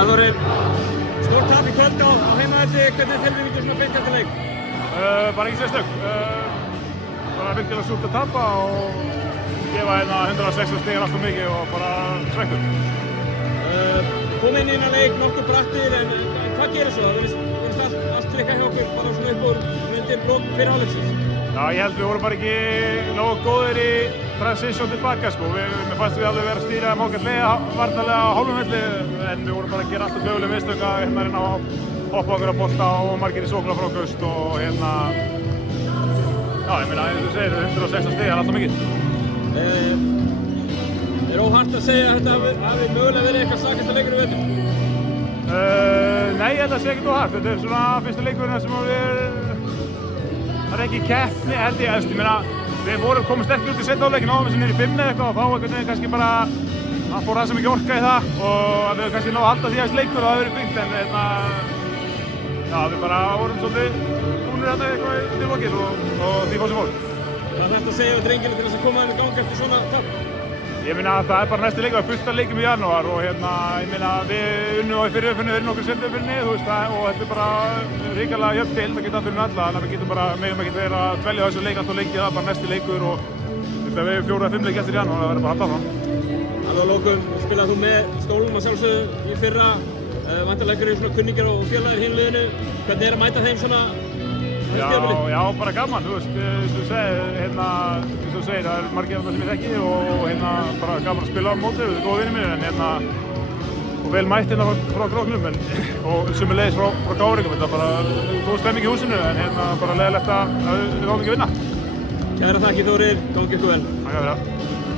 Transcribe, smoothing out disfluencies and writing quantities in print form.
Það voru stórt tap í kvöld á heimavelli. Hvernig er tilfinningin svona beint eftir leik? Bara ekki sérstök. Bara virkilega súrt að tapa og gefa hérna 160 stigar alltaf mikið og bara svekktur. Kom inn í þennan leik nokkuð brattir en hvað gerir svo? Það virðist allt klikka hjá okkur bara svona upp úr undir lok fyrri hálfleiksins. Já, ég held við vorum bara ekki nógu góðir í transition tilbaka sko. Mér fannst við alveg vera að stýra ágætlega varnarlega á hálfum velli en við vorum bara að gera alltaf möguleg mistök að hérna reyna að hoppa okkur á bolta og margir í sóknarfrákust og hérna já, ég meina, eins og þú segir, 160 stig er alltaf mikið. Er óhart að segja að þetta hafi mögulega verið eitthvað slakasta leikur í vetur? Nei, ég held að það sé ekkert óhart. Þetta er svona fyrsta leikurinn sem það er ekki keppni held ég, ég meina, við vorum komið sterkir út í seinni hálfleik, náðum sem er í 5 eða eitthvað og þá einhvern veginn kannski bara hann fór aðeins mikið orka í það og að við kannski náðu að halda því aðeins leikur og það hefur verið fínt en hérna já, við bara vorum svolítið búnir þetta eitthvað til lokið og því fór sem fór. Hvað er þetta að segja við drengina til þess að koma þeim í gang eftir svona tap? Ég meina það er bara næsti leikur, fullt af leikjum í janúar og hérna, ég meina við unnum á í fyrri uppfinni, við unnum okkur seinni uppfinni, þú veist það og þetta er bara ríkala jöfn til, það geta allir um alla, þannig að við getum bara, megum ekki verið að dvelja á þessu leik alltaf leikið, það er bara næsti leikur og þetta við 4-5 leiki eftir janúar, það verður bara alltaf það. Alveg að lókum, spilaði þú með Stólum að sjálfsögðu í fyrra, væntanlega eru svona kunningjar og félagar í hinu liðinu, hvernig er að mæta þeim svona? Já, bara gaman, þú veist, eins og þú segir, það er margir af það sem ég þekki og hérna bara gaman að spila á móti, við erum góð vinir mínir en hérna og vel mætt hérna frá Króknum og sömuleiðis frá Káringum, þetta er bara góð stemming í húsinu en hérna bara leiðilegt að við fáum ekki að vinna. Kæra þakkir Þórir, gangi ykkur vel. Takk fyrir það.